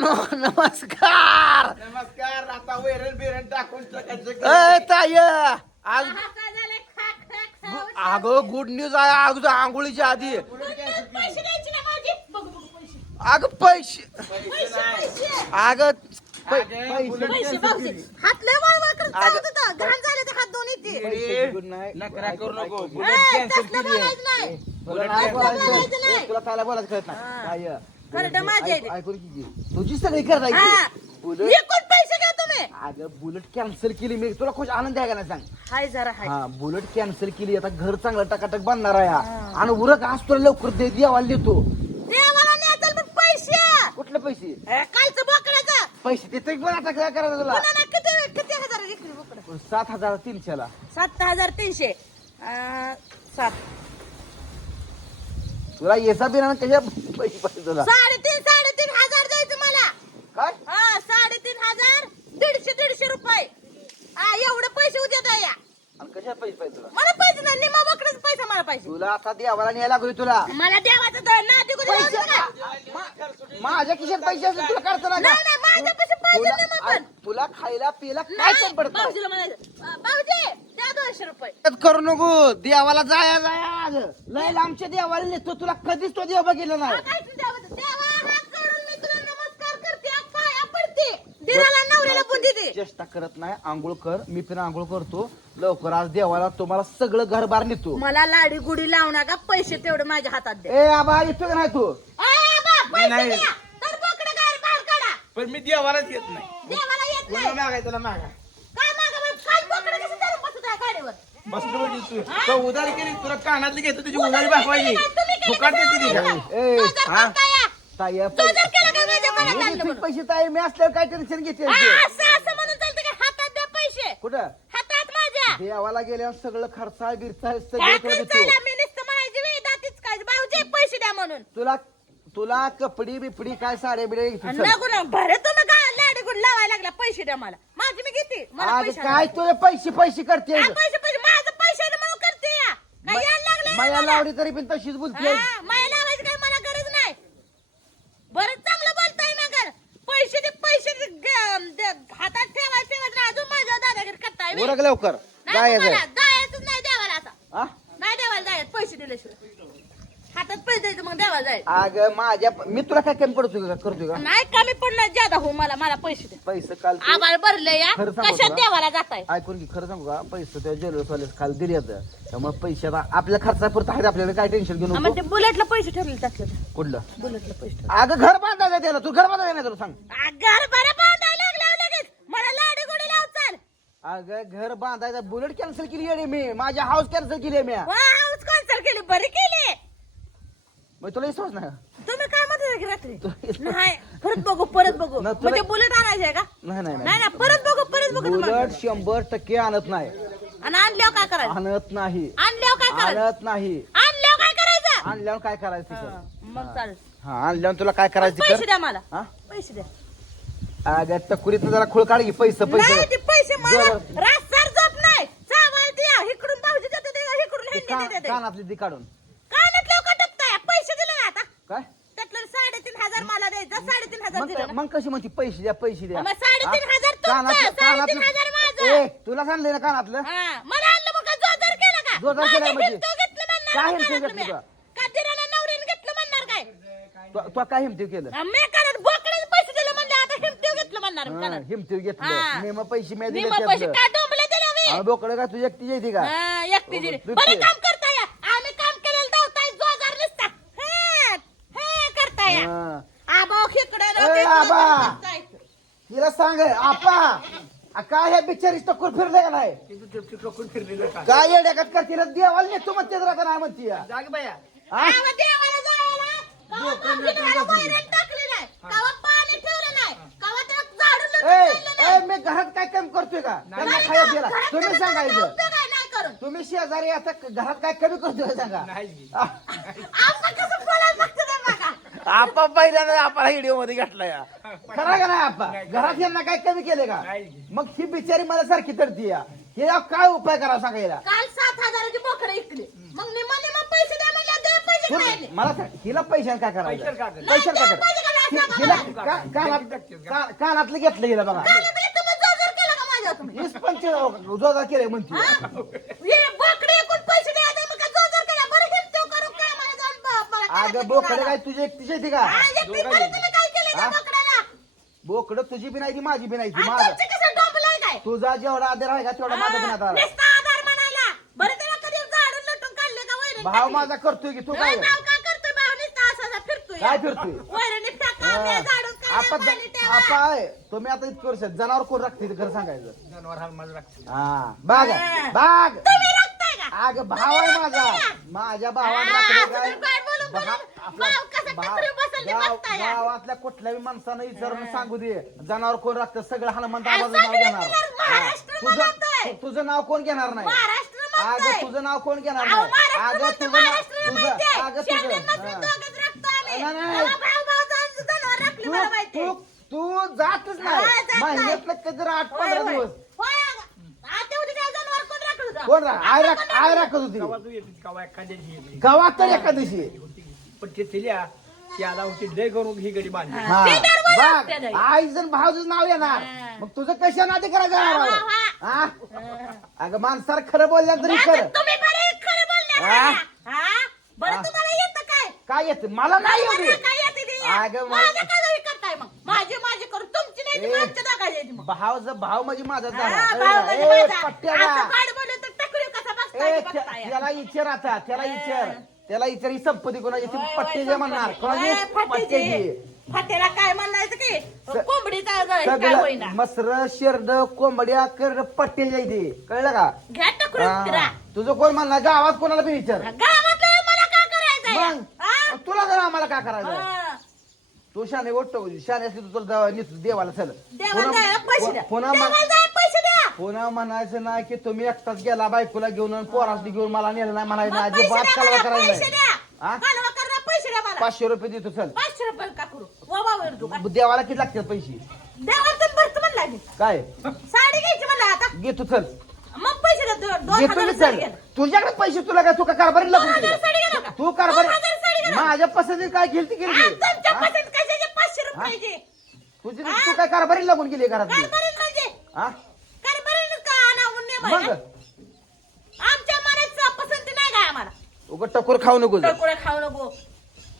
मित्रांनो नमस्कार. नमस्कार आता वैरण बिरण टाकून ताय आज. अगं गुड न्यूज आहे अगोदर आंघोळीच्या आधी. पैसे द्यायचे ना माझे? बघू बघू पैसे. अगं पैसे. अगं. हात. लय वळवळ करत. चालत होता. घाण झाले ते हात दोन्ही ते. नकरा करू नको. बुलेट कॅन्सल केली तुला बोलायचं. नाही. ए, तुला काय बोलायचं कळत नाही. ताय, खरं ऐकून की सगळी. करायची बुलेट एकूण पैसे घ्या तुम्ही. अगं बुलेट कॅन्सल केली मी. तुला खुश आनंद आहे का नाही सांग? हाय जरा हाय. हा बुलेट कॅन्सल केली. आता घर चांगलं टकाटक बांधणार आहे हा. आणि उरक आज तुला लवकर दे देवाला देतो. देवाला नाही असेल पण पैसे. कुठले पैसे? ए, कालचं बोकडाचं. पैसे देते पण आता काय करायचं तुला? पुन्हा ना किती किती हजार विकली बोकडं. सात हजार तीनशेला. सात हजार तीनशे. अं, सात. तुला येसा बिना कशा पैसे पाहिजे तुला? साडेतीन साडेतीन हजार द्यायचं मला. काय? हा साडेतीन हजार दीडशे दीडशे रुपये. हा एवढे पैसे उद्या द्या. या आणि कशा पैसे पाहिजे तुला? मला पैसे नाही निमा बकडेच पैसा मला पाहिजे. तुला आता देवाला न्यायला लागली तुला. मला देवाचं तर नाती कुठे पैसे माझ्या खिशात पैसे असतील तुला करता ना नाही नाही माझ्या पैसे पाहिजे नाही मग पण. तुला खायला पिला काय नाही, पण पडत म्हणायचं. भाऊजी द्या दोनशे रुपये. करू नको देवाला जाया जाया. आज लय लांबच्या देवाला नेतो तुला कधीच तो देव बघितला हा, नाही काय तुझ्या देवा देवा हात जोडून मी तुला नमस्कार करते पाया पडते. दिराला नवऱ्याला बुद्धी दे. चेष्टा करत नाही आंघोळ कर. मी पण आंघोळ करतो. लवकर आज देवाला तुम्हाला सगळं घर बार नेतो. मला लाडी गुडी लावू नका पैसे तेवढे माझ्या हातात दे. ए आबा येतो का नाही तू? अय, बा, पैसे नाही. द्या. तर बोकडं गार बाहेर काढा. पण मी देवालाच येत नाही. देवाला येत तुला नाही. मागाय तुला मागा काय मागा मग काल बोकडं कसं धरून बसत आहे गाडीवर बसलो म्हणजे तू. तो उधारी केली तुला कानातली घेतो तुझी उधारी भागवायची फुकाट का? देते ती का? ए हा. ताई का पैसे म्हणून. पैसे ताई? मी असल्यावर काय टेन्शन घेते हा, असं असं म्हणून चालतं का? हातात द्या पैसे. कुठं? हातात माझ्या. देवाला गेल्यावर सगळं खर्चा बिरचा सगळं तुला देतो. पैसे द्या म्हणून. तुला तुला कपडी बिपडी काय साड्या बिड्या घेतो. नको बरं तुम्ही काय लाडी गुड लावायला लागला. पैसे द्या मला. माझी मी घेते. मला अगं पैसे काय तुझे पैसे पैसे करते? पैसे पैसे माझं पैसे आहे म्हणून करते या काय यायला लागलं माया लावडी तरी पण तशीच बोलते माया लावायची काय मला गरज नाही. बरं चांगलं बोलताय ना कर पैसे दे पैसे दे, ग- दे, हातात ठेवायचे अजून माझ्या दादाकडे करताय बे. लवकर. नाही जायचं तुम्हाला जायचंच नाही देवाला आता हा? नाही देवाला जायचं पैसे दिल्याशिवाय हातात पैसे द्यायचं मग अगं माझ्या मी तुला काय कमी पडतोय का? करतोय का? नाही कमी पडणार ज्यादा हो मला मला पैसे द्या पैसे काल ते- आभाळ भरले या खरं सांगू कशात? देवाला जाताय? ऐकून की खरं सांगू का? पैसे त्या ज्वेलर्स वाले खाली दिले होतं. त्यामुळे पैसे आता आपल्या खर्चापुरतं आहेत आपल्याला काय टेन्शन घेऊ मग ते नको बुलेटला पैसे ठेवले त्यातलं. कुठलं? बुलेटला पैसे अगं घर बांधायचं त्याला तू घर बांधायचं नाही तुला सांग. घर बरं बांधायला लगेच. मला लाडी गोडी लाव चाल. अगं घर बांधायचं बुलेट कॅन्सल केली आहे रे मी. माझ्या हाऊस कॅन्सल केली आहे मी. हाऊस कॅन्सल केली. बरी केली. मग तुला विश्वास नाही तुम्ही काय म्हणत की रात्री? नाही परत बघू परत बघू. नाही, तुला- म्हणजे बुलेट आणायचे आहे का? नाही नाही नाही. ना परत बघू परत बघू तुम्हाला. बुलेट शंभर टक्के आणत नाही. आणि आणल्यावर काय करायचं? आणत नाही. आणल्यावर काय करायचं? आणत नाही. आणल्यावर काय करायचं? आणल्यावर काय करायचं ते कर. मग चालेल. हा आणल्यावर तुला काय करायचं ते पैसे कर द्या मला. हा? पैसे द्या. अगं टकुरीत जरा खुळ काढ की पैसे नाही पैसे ते पैसे मला जरा- रास्तार झोप नाही. चावल द्या. इकडून भाऊजी देते ते इकडून ते हेंडी कानातली ती काढून कानातलं का टपताय पैसे दिले ना आता काय त्यातलं साडेतीन हजार मला द्यायचं साडेतीन हजार मग दिले ना मग कशी म्हणते पैसे द्या पैसे द्या मग साडेतीन हा? हजार तुमचं, कानातलं- साडेतीन कानातलं- हजार माझं. ए, तुला सांगले ना कानातलं हा, मला आणलं मग का जोरदार केलं का जोरदार केलं माझं म्हणजे? हिमतो घेतलं म्हणणार काय कानातलं घेतलं मी? तुला? का दिराला नवऱ्याने घेतलं म्हणणार काय तू तू काय हिमतीव केलं हा, मी कानात बोकड्याचे पैसे दिले म्हणले आता हिमतीव घेतलं म्हणणार मी कानात. हिमतीव हा. घेतलं मी मग पैसे मी मी दिले मग पैसे त्यातलं काय डोंबले दिले मी अहो, बोकडं का तुझी एकटी येते का हा, एकटी दिली बरं काम आम्ही काम केलेलं धावताय जोरदार नसता हा, हा, करताय हा. आबा खेकडं ए, राहते, आबा. जोरदार नसताय. तिला सांग आपा आ, काय हे बिचारी टक्कर फिरले का नाही? फिरलेलं का? काय येड्याकात का तिला देवाला नेतो म्हणते जरा का नाही म्हणती या? जाग बाया. हा? देवाला जायला, वैरण टाकली नाही, पाणी ठेवलं नाही, ए नाही. मी घरात काय काम करतोय का? त्यांना आणि खायला दिला. घरात तुम्ही सांगायचं उपयोग आहे नाही करून. तुम्ही शेजारी आता घरात काय कमी करतोय का सांगा. नाही. आ, कसं बोलायला लागतं ते बघा. आपा पहिल्यांदा आपला व्हिडिओमध्ये घातला या. खरा का नाही आपा घरात यांना काय कमी केले का? नाही. मग ही बिचारी मला सारखी तरती या. हे यावर काय उपाय करावा सांगायला? काल सात हजाराची बोकडं इकली मग निम्मा निम्मा पैसे द्या म्हणल्या दे पैसे मला सांग हिला पैशाने काय करायचं पैशाला काय करायचं? नाही पैशाला द्या काय करायचं पैसे का हि- हिला. का- कानात का- कानातलं घेतलं गेलं बघा. तुम्ही केलं का तुम्ही? वीस पंचवीस जोरदार केलंय म्हणते. हा? हे बोकडे एकूण पैसे द्यायचे मग का जोर-जोर केलं? बरं हिमतीव करून कामाला जाऊन ब- मला अगं बोकडे काय. तुझी एकटीच येते का एकटी बरं तुम्ही काय केलं त्या हा? बोकड्याला? बोकडं तुझी बी नाही ती माझी बी नाही ती आणि माझा तुमचं कसं डोंबलंय काय? तुझा जेवढा आधार आहे का तेवढा माझा पण हा, आधार आहे. नुसता आधार म्हणायला. बरं त्याला कधी झाडून लटून काढले का वैरण भाव टाकली? माझा करतोय की तू नाही, काय भाव का करतोय? भाव नुसता असा असा फिरतोय. काय फिरतोय? वैरणी फेका, म्या झाडून काढा, आपण पाणी ठेवा. आपण तुम्ही आता इतकं वर्ष जनावर कोण राखते ते खरं सांगायचं जनावर हा माझं लागतं. हा बाग. बाग तुम्ही का? अग भाव आहे माझा माझ्या भावाला हा, असं काय गावातल्या कुठल्याही माणसानं विचारून सांगू दे जनावर कोण राखतं सगळं हनुमंत आ, आबाचं नाव घेणार हा. तुझं तुझं नाव कोण घेणार नाही अगं म्हणतोय. तुझं नाव कोण घेणार नाही अगं म्हणतोय, तुझं तुझं. अगं तुझं. नाही, तू. तू जातच हा, नाही जात नाही. महिन्यातलं कधी आठ पंधरा. दिवस कोण आय राख आय. राखत होती गावात येते गावा एखाद्याची येते. गावात तर एकादशी. पण ते तिल्या ती आला होती लय करून ही गडी बांधली हा. बघ नाही. आई जण भाऊच नाव येणार. मग तुझं कशा नाते करायचं हा, अगं माणसाला खरं बोलल्यानंतर आता खरं तुम्ही बरे खरं बोलले हा? हा बरं हा. तुम्हाला येतं काय काय येत मला नाही काय येते ते? अगं, मा- माझ्या काय करताय मग माझी माझी करून तुमची नाही ती ए. आमच्या दोघांची आहे ती मग भाव ज- भाव म्हणजे माझा हा, झाला भाव म्हणजे ए, माझा. पट्ट्याला असं काढ बोललं तर टकरी कसा बघताय ए ते त्या- बघताय. त्याला विचार आता त्याला विचार त्याला विचार ही संपत्ती कोणाची ती पट्टी जे म्हणणार. होय, कोणाची? फाटीची. पट्ट्याची फाट्याला काय म्हणायचं की? स- कोंबडीचा काय सगळं होईना. मसर शेरड कोंबड्या करड पट्टे जायचे कळलं का? घ्या टकरून फिरा हा. तुझं कोण म्हणणार? गावात कोणाला बी विचार. गावातलं मला काय करायचंय? मग? हा? तुला जर आम्हाला काय करायचं हा. तू शाने ओटतो शाने असली तू तुला देवा- नेतो. देवाला चल. देवाला जायला पैसे द्या. पुन्हा देवाला पुन्हा म्हणायचं नाही की तुम्ही एकटाच गेला बायकोला घेऊन आणि पोरासनी घेऊन मला नेलं नाही म्हणायचं नाही. अजिबात कालवा मला, करायचं पैसे नाही. द्या. हा? कालवा करा पैसे द्या मला. पाचशे रुपये देतो चल. पाचशे रुपये का करू. देवाला किती लागतात पैसे? देवाला तर भरतो म्हणला मी काय? साडी घ्यायची म्हणला आता. घेतो चल. मग पैसे द्या दो- दोन घेतो हजार मी साडी चल घ्या. तुझ्याकडे पैसे तुला काय? तू का कारभारी लागून दोन हजार गेला? साडी घ्या नका. तू कारभारी दोन हजार साडी घ्या नका. माझ्या पसंतीत काय घेईल ती गेली आज तुमच्या पसंत कशाचे पाचशे रुपयाचे तुझी तू काय कारभारी लागून गेली घरात कारभारी म्हणजे? हा कारभारी का आणावून ने मग? आमच्या मनात पसंती नाही काय आम्हाला. उगं टकोर खाऊ नको खाऊ नको.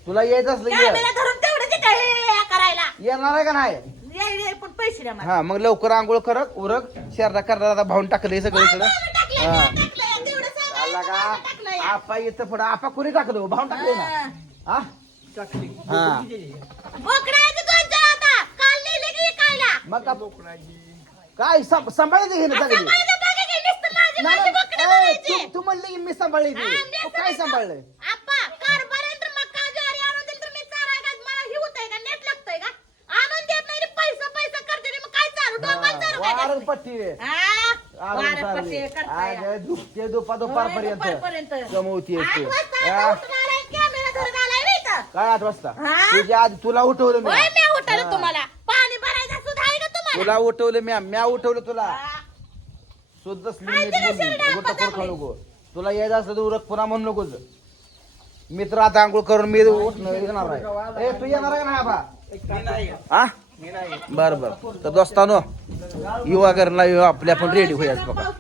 तुला यायचं असलं की ये. कॅमेरा धरून तेवढं तिथं हे हे करायला. येणार आहे का नाही? ये- ये, पण पैसे द्या मला. हा मग लवकर आंघोळ करत उरक शेरडा करणार आता भाऊन टाकलं हे सगळं इकडं. बाबा टाकलंय, हा. बाबा टाकलंय, तेवढं सांगा, आला बाबा का? टाकलंय. आपा इथं पुढं आपा कुणी टाकलं भाऊन टाकले ना? हा. हा? हा. आता. काल नेले की मग का- काय सांभ- सांभाळायचं घे ना असं सगळी माझी बोकडं. तू- म्हणली की मी सांभाळली ती. काय नाही सांभाळलंय का- आप्पा, कारभाऱ्यानं तर मका ज्वारी आणून दिली तर मी चाराय का? मला हे होतंय का? नेट लागतंय का? आणून देत नाही रे, पैसा पैसा करते रे, मग काय चालू? डोंबाला चालू काय वारण करते? पट्टी हा, वारं करताय. दुपा दुपारपर्यंत दुपारपर्यंत. कमवती आठ येते. वाजता हा, आता उठून आलाय, कॅमेरा धरून आलाय रे इथं. काय आठ वाजता हा? तुझ्या आधी तुला उठवलं मी होय, मी उठवलं. तुम्हाला पाणी भरायचं सुद्धा आहे का तुम्हाला तुला उठवलं मी म्या उठवलं तुला हा. शुद्ध शेरडा खाऊ. नको. तुला यायचं असलं तर उरक पुन्हा म्हणू नकोच. मित्र आता आंघोळ करून मी उठणं येणार आहे. ए तू येणार आहे का नाही बा मी नाही. येत. हा मी नाही. येत. बर बर. तर दोस्तानो युवा करणार आपल्या आपण रेडी होऊयाच बघा.